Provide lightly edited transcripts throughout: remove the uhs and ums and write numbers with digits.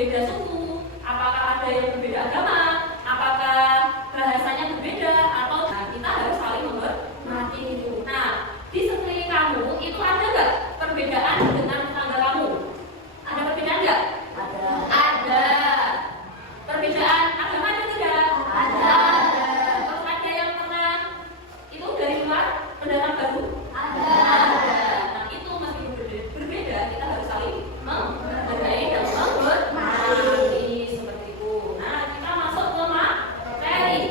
berbeda suku, apakah ada yang berbeda agama, apakah bahasanya berbeda, atau kita harus saling menghormati itu. Nah, di sekeliling kamu itu ada nggak perbedaan dengan tetangga kamu? Ada perbedaan nggak? Ada. Perbedaan agama ada tidak? Ada. Terus ada yang pernah itu dari luar pendatang baru? Ada. Nah, itu meskipun berbeda, kita harus saling menghargai dan menghormati seperti itu. Nah, kita masuk ke materi.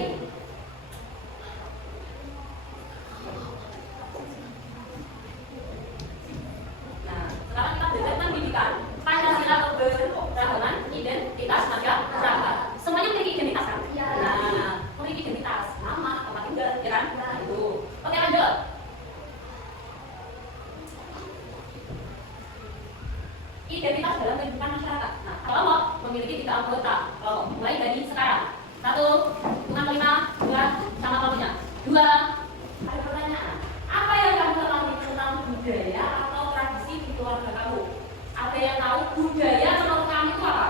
Nah, sekarang kita belajar tentang pendidikan. Pancasila keberagaman identitas masyarakat. Semuanya memiliki identitas kan? Nah, memiliki identitas, nama, tempat tinggal, ya kan? Nah, itu. Oke, lanjut. Identitas dalam kehidupan masyarakat. Nah, kelompok memiliki 3 anggota kelompok. Mulai dari sekarang. 1, bukan 5, 2, sama kelompoknya. 2, ada pertanyaan. Apa yang kamu ketahui tentang budaya atau tradisi di keluarga kamu? Ada yang tahu budaya menurut kamu itu apa?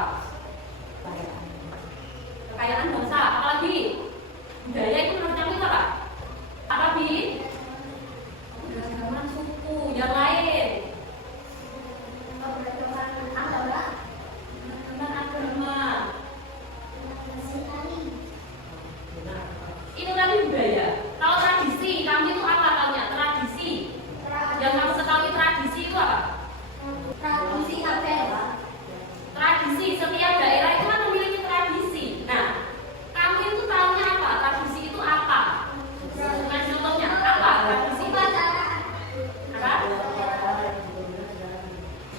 Kekayaan bangsa. Apalagi budaya itu menurut kamu itu apa? Apa Bi? Keberagaman suku. Yang lain? Keberagaman agama. Itu tadi budaya. Kalau tradisi, kamu itu apa taunya? Tradisi. Yang kamu ketahui tradisi itu apa? Tradisi apa ya? Tradisi, setiap daerah itu kan memiliki tradisi. Nah, kamu itu tahunya apa? Tradisi itu apa? Bukan contohnya, apa? Tradisi upacara. Apa?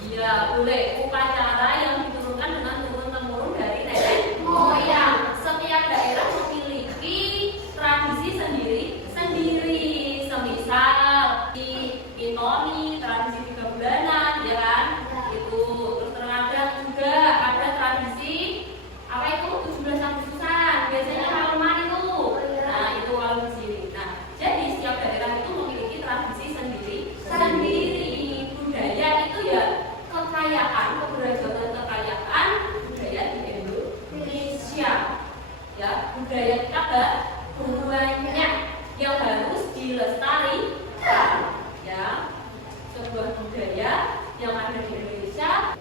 Iya, boleh. Upacara yang diturunkan dengan turun-temurun dari nenek moyang. Setiap daerah memiliki tradisi sendiri-sendiri. Semisal di Intoni, tradisi 3 bulanan, ya kan? Itu. Terus terkadang juga ada tradisi apa itu 17 Agustusan. Biasanya Halloween itu. Nah, itu kalau di sini. Nah, jadi setiap daerah itu memiliki tradisi sendiri-sendiri. Budaya itu ya kekayaan, keberagaman kekayaan budaya di Indonesia. Ya, budaya kita banyak yang harus dilestarikan. Ya, sebuah budaya yang ada di Indonesia.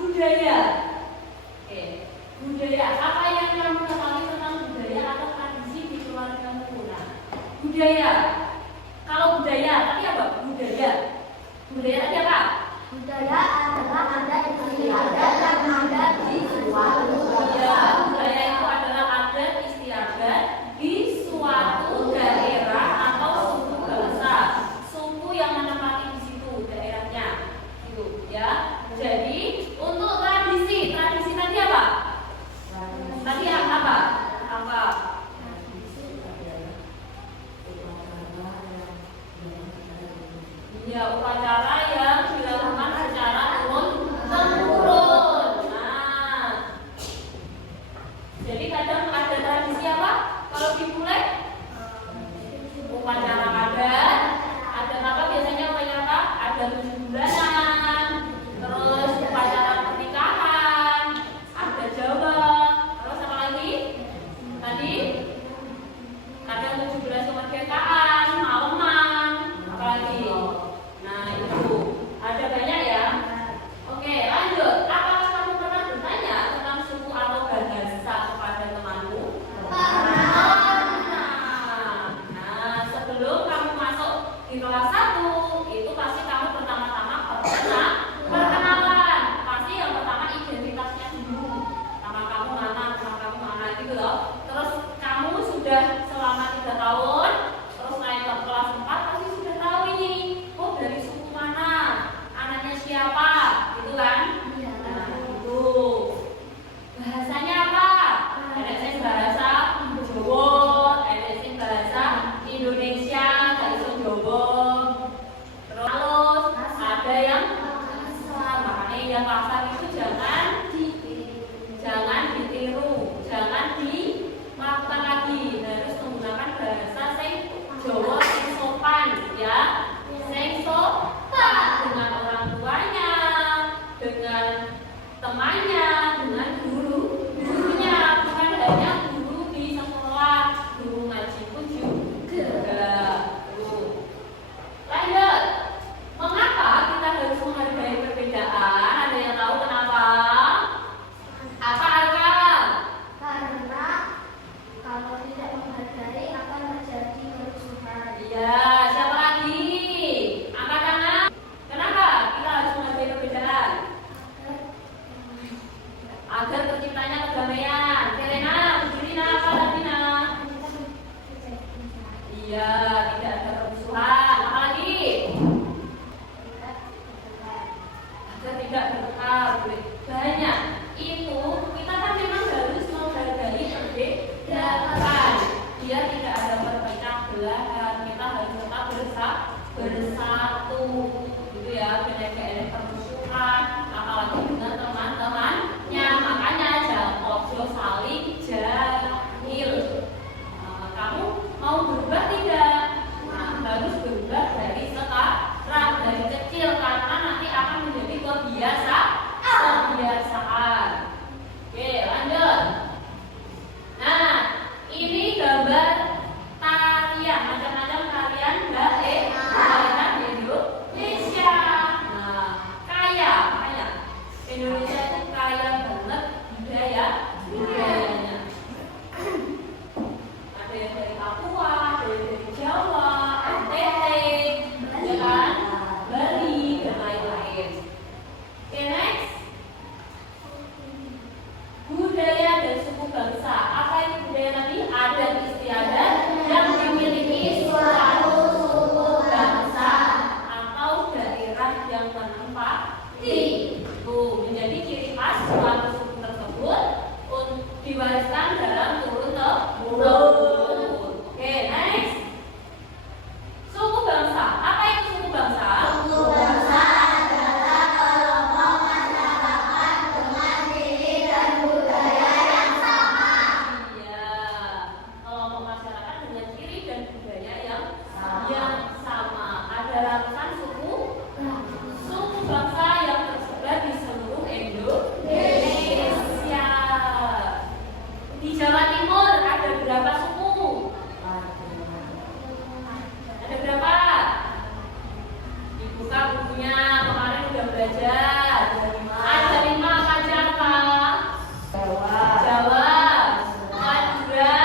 Budaya. Oke. Budaya. Apa yang kamu ketahui tentang budaya atau tradisi di keluargamu? Nah, budaya. Kalau budaya, tapi apa? Budaya. Budaya tadi apa? Budaya adalah ada istiadat yang ada di suatu Ya, budaya itu adalah adat istiadat di suatu daerah atau suku bangsa. Suku yang menempati di situ daerahnya. Gitu, ya. Jadi, untuk tradisi tadi apa? Tadi apa? Apa? Ya, upacara yang dilakukan secara turun-temurun. Nah, jadi kadang ada tradisi apa? Kalau dimulai upacara adat, ada apa biasanya upacara apa? Ada 7 bulanan, terus upacara pernikahan, ada Jawa, terus apa lagi? Tadi kadang 17 kemerdekaan, Maleman, apa lagi? Nah, itu ada banyak ya. Oke, lanjut. Apakah kamu pernah bertanya tentang suku atau bahasa kepada temanmu? Pernah. Nah, sebelum bangsa. Apa itu budaya tadi? Adat istiadat yang dimiliki suatu suku bangsa atau daerah yang menempati. Tuh, menjadi ciri khas suatu suku tersebut diwariskan dalam turun temurun. Oke, next. Suku bangsa. Apa itu suku bangsa? Suku bangsa adalah kelompok masyarakat dengan ciri dan budaya yang sama. Iya, kelompok masyarakat dengan ciri dan budaya yang sama. Ada ratusan suku bangsa yang tersebar di seluruh Indonesia. Di Jawa Timur ada berapa suku? Ada berapa? Dibuka bukunya, kemarin udah belajar. Ada 5 apa aja apa? Jawa, Madura,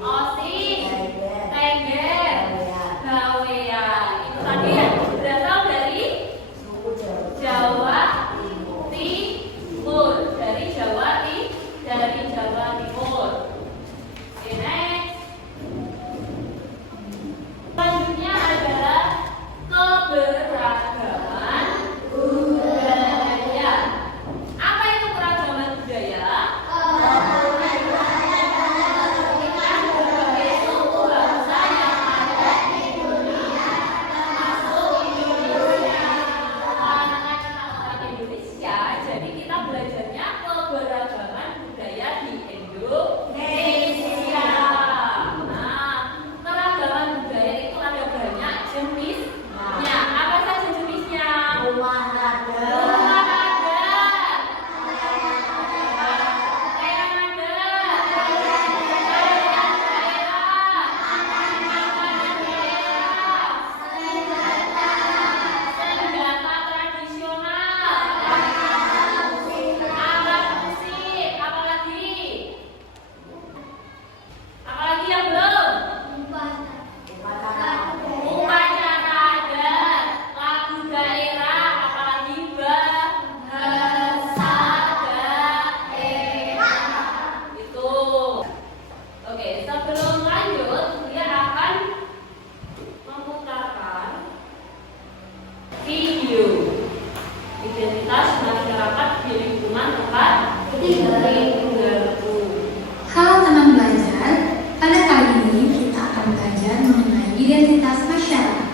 Osing, Tengger, Gawean. Itu tadi ya berasal dari Jawa Timur. Dari Jawa Timur. Oke, next. Selanjutnya adalah keberagaman budaya. Apa itu keragaman budaya? Berbagai suku bangsa yang ada di dunia, termasuk Indonesia. Karena kita orang Indonesia, jadi kita belajarnya keberagaman budaya di Indonesia. Nah, keragaman budaya itu ada banyak jenisnya. Apa saja jenisnya? Rumah adat, pakaian adat, pakaian daerah, makanan daerah, senjata tradisional, alat musik, apalagi yang belum? Upacara adat, lagu daerah, apalagi bahasa daerah. Itu. Oke, sebelum lanjut, dia akan memutarkan video identitas masyarakat di lingkungan tempat tinggal. Halo teman belajar, pada kali ini kita akan belajar mengenai identitas masyarakat.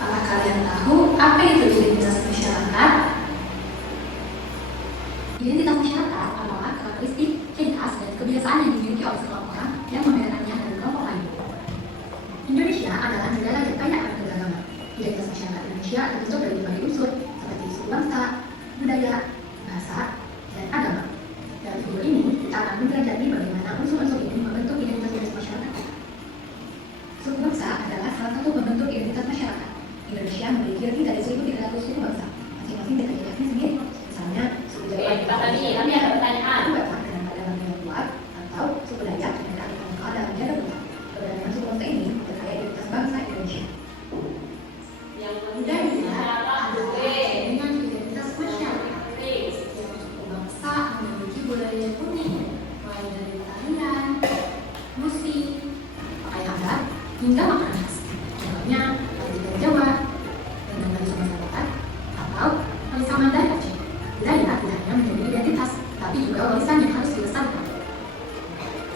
Apakah kalian tahu apa itu identitas masyarakat? Identitas masyarakat adalah karakteristik, ciri khas, dan kebiasaan yang dimiliki oleh sekelompok orang yang membedakannya dari kelompok lain. Indonesia adalah negara yang kaya akan keberagaman. Identitas masyarakat Indonesia terbentuk dari berbagai unsur seperti suku bangsa, budaya, bahasa, dan agama. Dalam video ini, kita akan mempelajari bagaimana unsur-unsur ini membentuk identitas masyarakat. Suku bangsa adalah salah satu pembentuk identitas masyarakat. Indonesia memiliki lebih dari 1.300 suku bangsa, masing-masing dengan ciri khasnya sendiri. Misalnya, suku Jawa Kita tadi, tapi ada pertanyaan. suku Batak dengan keadaban yang kuat, atau suku Dayak dengan kearifan lokal dalam jaga budaya. Keberadaan suku bangsa ini berkaya identitas bangsa Indonesia. Yang Budaya adalah budaya. dengan identitas masyarakat. Setiap suku bangsa memiliki budaya yang unik, mulai dari tarian, musik, pakaian adat, hingga makanan khas. Contohnya, tari Jawa, dengan tari masyarakat, atau warisan Mandailing Aceh. Budaya tidak hanya menjadi identitas, tapi juga warisan yang harus dilestarikan.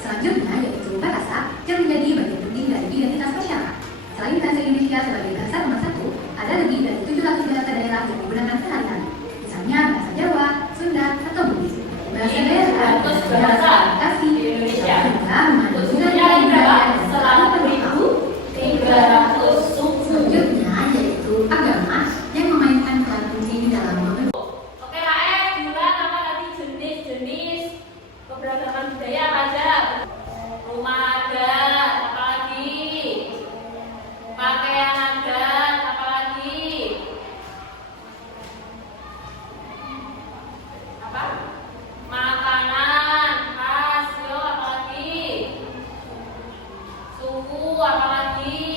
Selanjutnya yaitu bahasa yang menjadi bagian penting dari identitas masyarakat. Selain bahasa Indonesia sebagai bahasa nomor 1, ada lebih dari 700 bahasa daerah yang digunakan sehari-hari. Misalnya bahasa Jawa, Sunda, atau Bugis. Bahasa daerah bahasa komunikasi di Indonesia. hingga memajukan Sukunya ada berapa? selalu berlaku. 1.300 suku. Selanjutnya yaitu agama yang memainkan peran penting dalam membentuk. Oke, KF, bulan apa tadi jenis-jenis keberagaman budaya apa aja? Rumah adat, apalagi? Pakaian adat, apalagi? Apa? Makanan khas, yo, apalagi? Suku, apalagi?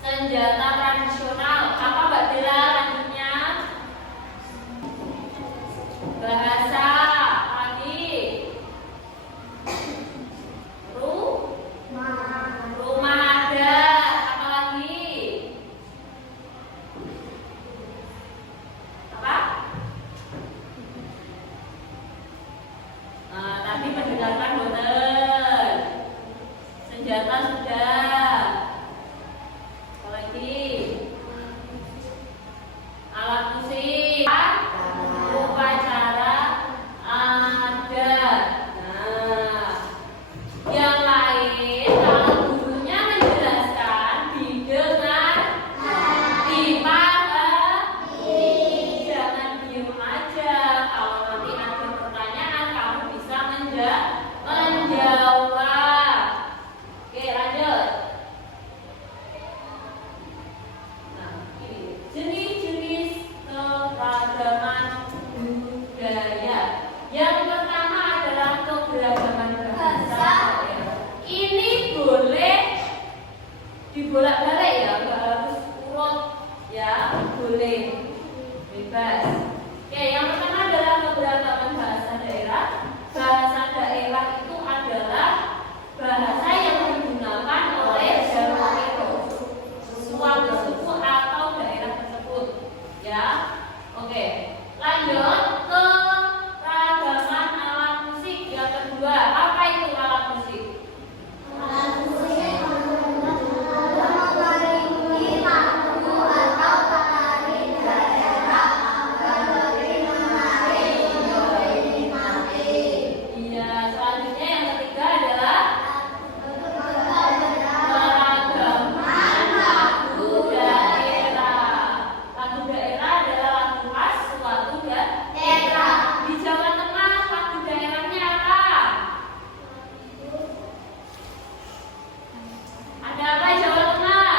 Senjata tradisional, apa Mbak Dila lanjutnya? Bahasa, budaya. Yang pertama adalah keberagaman bahasa. Ini boleh dibolak-balik ya, nggak harus urut ya, boleh bebas. Oke, yang pertama adalah keberagaman bahasa daerah. Bahasa daerah itu adalah bahasa yang digunakan oleh suatu suku atau daerah tersebut ya. Oke, lanjut ke keragaman alat musik yang kedua. Apa itu alat musik? Alat musik mengiringi lagu atau tari daerah agar lebih menarik dinikmati. Iya, selanjutnya yang ketiga adalah keragaman lagu daerah. Lagu daerah adalah lagu khas suatu daerah. Di Jawa Tengah lagu daerahnya apa? Ada apa di Jawa Tengah?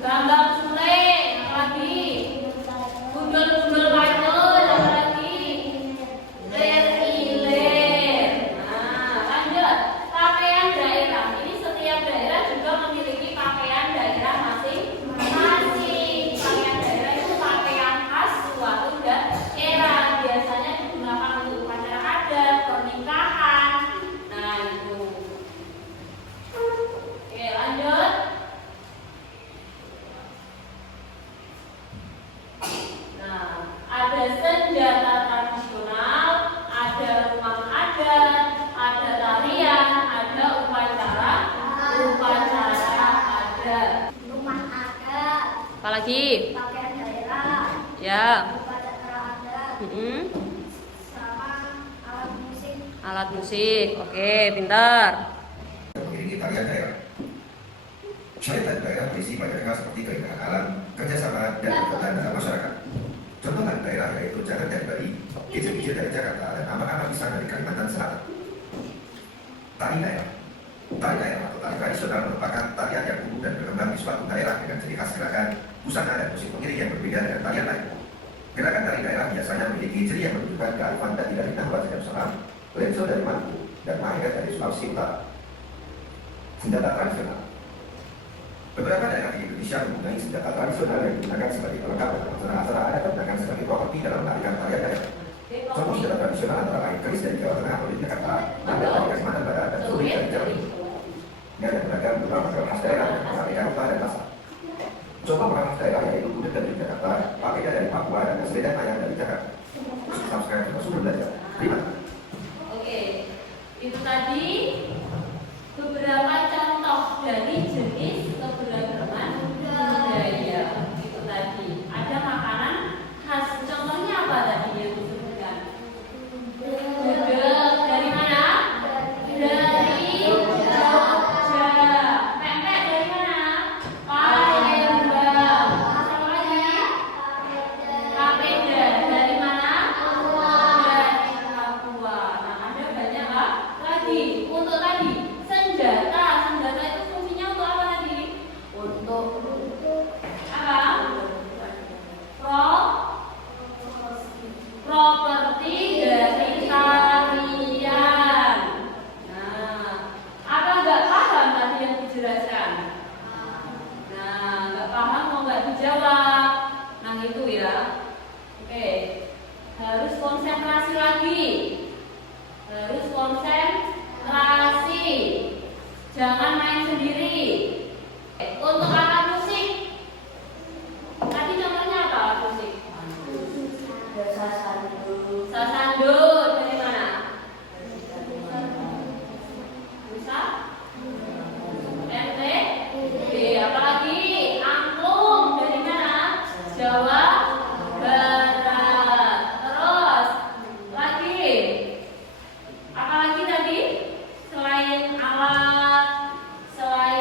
Gambang suling, apa lagi? Gundul-gundul pacul, apa lagi? Lir ilir. Nah, lanjut. Pakaian daerah. Ini setiap daerah juga memiliki pakaian daerah masing-masing. Pakaian daerah itu pakaian khas suatu daerah. Biasanya digunakan untuk upacara adat, pernikahan. Nah, itu. Oke, lanjut. Nah, ada senjata tradisional, ada rumah adat, ada tarian, ada upacara adat. Rumah adat, Apalagi? pakaian daerah, Ya. upacara adat, sama alat musik. Alat musik. Oke, pintar. mengiringi tarian daerah. Syariat daerah berisi banyak hal seperti keindahan alam, kerjasama, dan kegiatan dalam masyarakat. Contohan daerah yaitu Jalan dari Bali, Kecil-kecil dari Jakarta, dan amak-amak pisang dari Kalimantan Selatan. Tari daerah. Tari daerah atau tari tradisional merupakan tarian yang tumbuh dan berkembang di suatu daerah dengan ciri khas gerakan, busana, dan musik pengiring yang berbeda dengan tarian lain. Gerakan tari daerah biasanya memiliki ciri yang menunjukkan kearifan dari Nahwa Darussalam, Lenso dari Maluku, dan Mahir dari Sulawesi Utara. Senjata tradisional. Beberapa daerah di Indonesia mempunyai senjata tradisional yang digunakan sebagai pelengkap dalam acara-acara adat dan digunakan sebagai properti dalam menarikan tarian daerah. Contoh senjata tradisional antara lain keris dari Jawa Tengah, oleh Jakarta, nada dari Kalimantan Barat, dan suling dari Jawa Timur. Ini ada beragam beberapa makanan khas daerah yang menyampaikan upah dan rasa. Contoh makanan khas daerah yaitu gudeg dari Jakarta, papeda dari Papua, dan selendang ayam dari Jakarta. Subscribe channel Sumber Belajar. Terima kasih. Oke, itu tadi beberapa contoh dari jenis keberagaman budaya. Itu tadi ada makanan khas. Contohnya apa tadi yang disebutkan? Gudeg dari mana? Dari Jogja. Pempek dari mana? Palembang. Apa lagi? Papeda dari mana? Dari Papua. Nah, ada banyak lagi. Untuk tadi senjata itu fungsinya untuk apa tadi? Untuk apa? Properti dari tarian. Nah, apa nggak paham tadi yang dijelaskan? Nah, nggak paham mau nggak dijawab. Nah, itu ya. Oke, harus konsentrasi lagi. Harus konsentrasi. Jangan main sendiri. Untuk alat musik, tadi contohnya apa alat musik? Sasando dari mana? Bisa? Ente? Apalagi angklung dari mana? Jawa Barat. Terus lagi apa lagi tadi? Selain alat, selain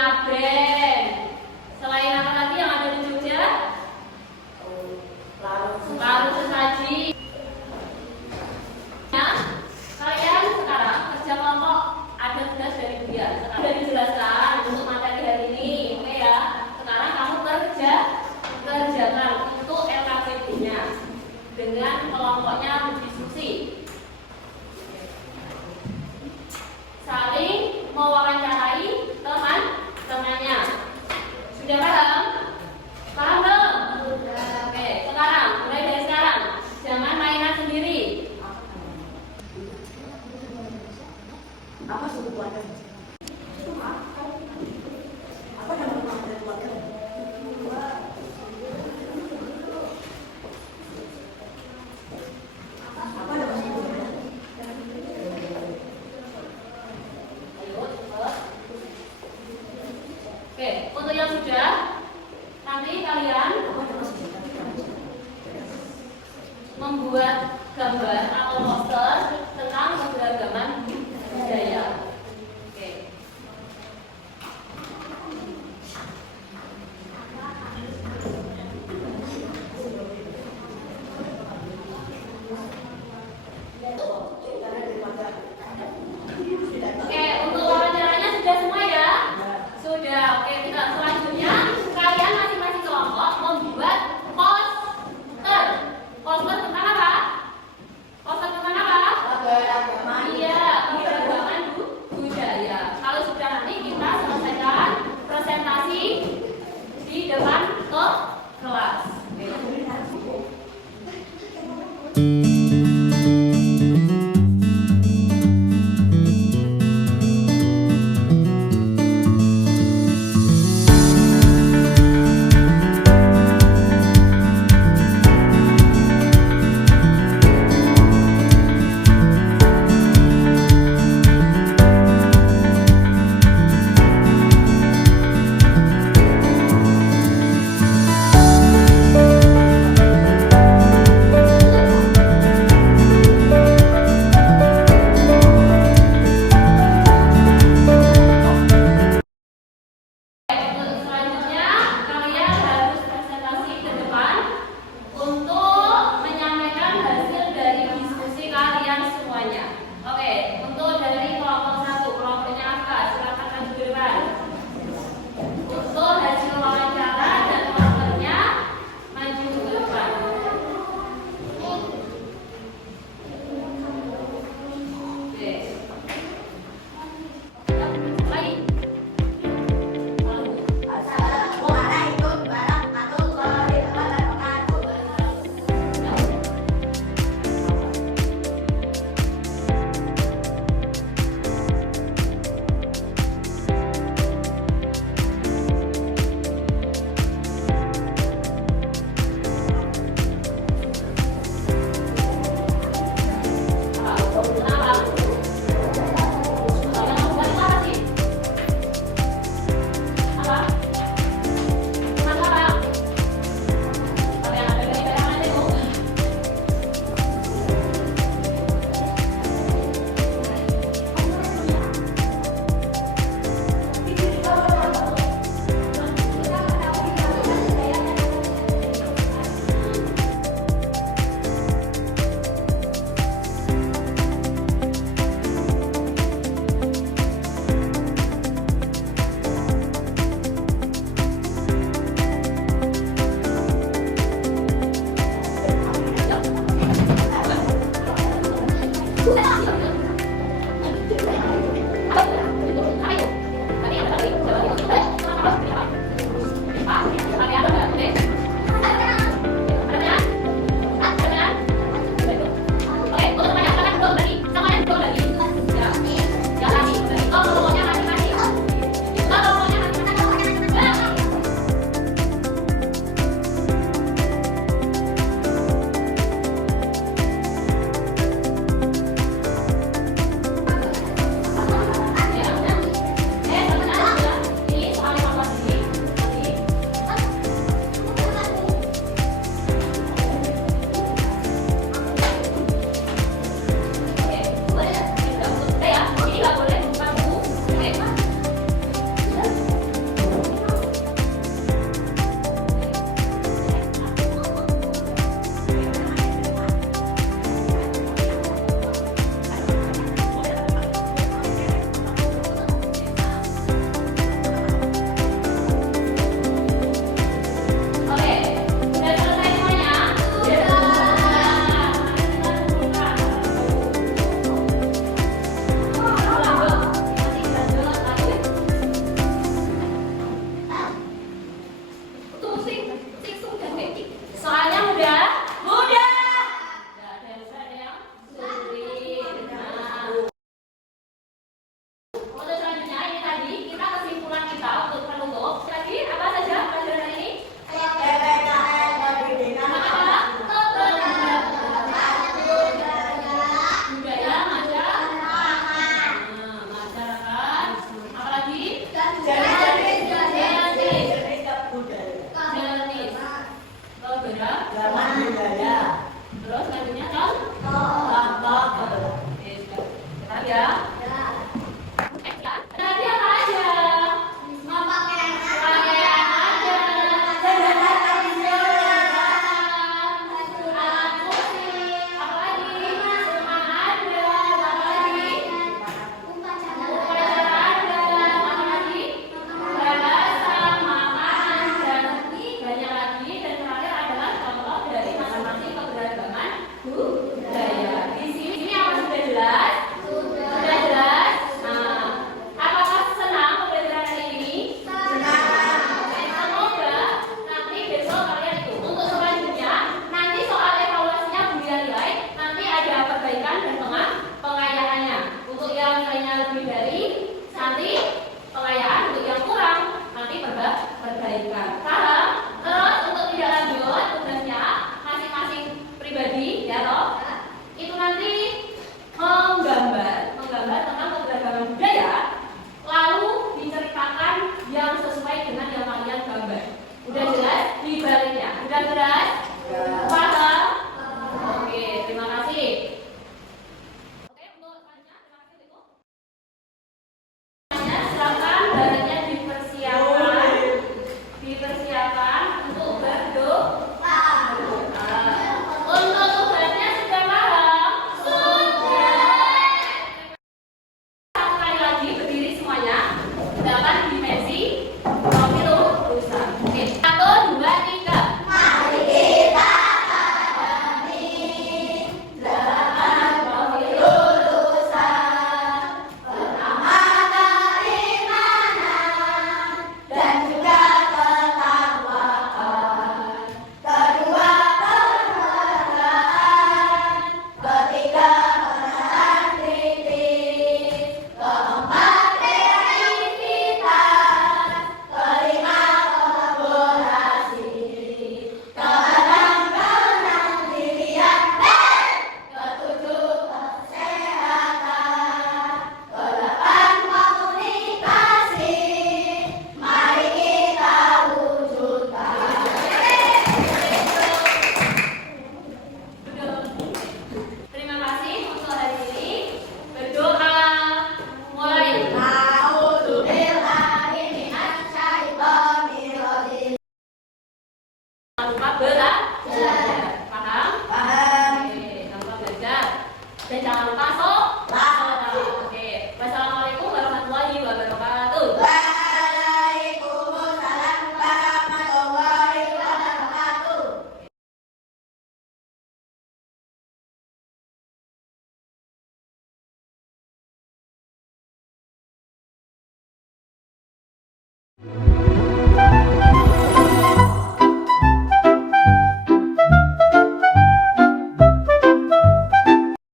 punya band. Selain apa lagi yang ada di Jogja? Larut sesaji. Ya, kalian sekarang kerja kelompok ada tugas dari dia. Sudah dijelaskan untuk materi hari ini, oke ya. Sekarang kamu kerjakan untuk LKPD-nya dengan kelompoknya berdiskusi. Saling mewawancarai teman-temannya. Sudah paham? Paham belum? Oke, sekarang mulai dari sekarang jangan mainan sendiri. Apa suku keluarga? Apa nama keluarga? Apa nama suku keluarga? Ayo, cepat. Oke, untuk yang sudah, nanti kalian membuat gambar atau poster tentang keberagaman